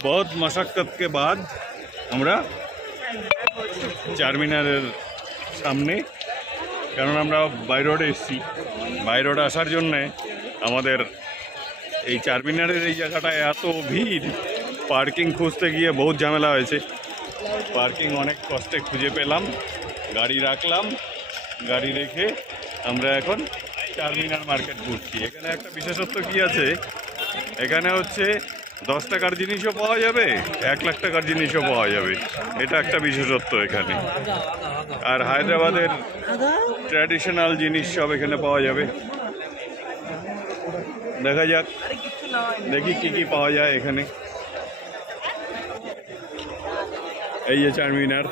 बहुत मशक्कत के बाद আমরা চারমিনারের সামনে, কারণ আমরা বাই রোডে এসেছি। বাই রোডে আসার জন্যে আমাদের এই চারমিনারের এই জায়গাটায় এত ভিড়, পার্কিং খুঁজতে গিয়ে বহুত ঝামেলা হয়েছে। পার্কিং অনেক কষ্টে খুঁজে পেলাম, গাড়ি রাখলাম, গাড়ি রেখে আমরা এখন চারমিনার মার্কেট ঘুরছি। এখানে একটা বিশেষত্ব কি আছে, এখানে হচ্ছে 10 টাকার জিনিসও পাওয়া যাবে, 1 লাখ টাকার জিনিসও পাওয়া যাবে, এটা একটা বিশেষত্ব এখানে। আর হায়দ্রাবাদের ট্র্যাডিশনাল জিনিস সব এখানে পাওয়া যাবে। দেখা যাক, দেখি কি কি পাওয়া যায় এখানে। এই যে চারমিনার,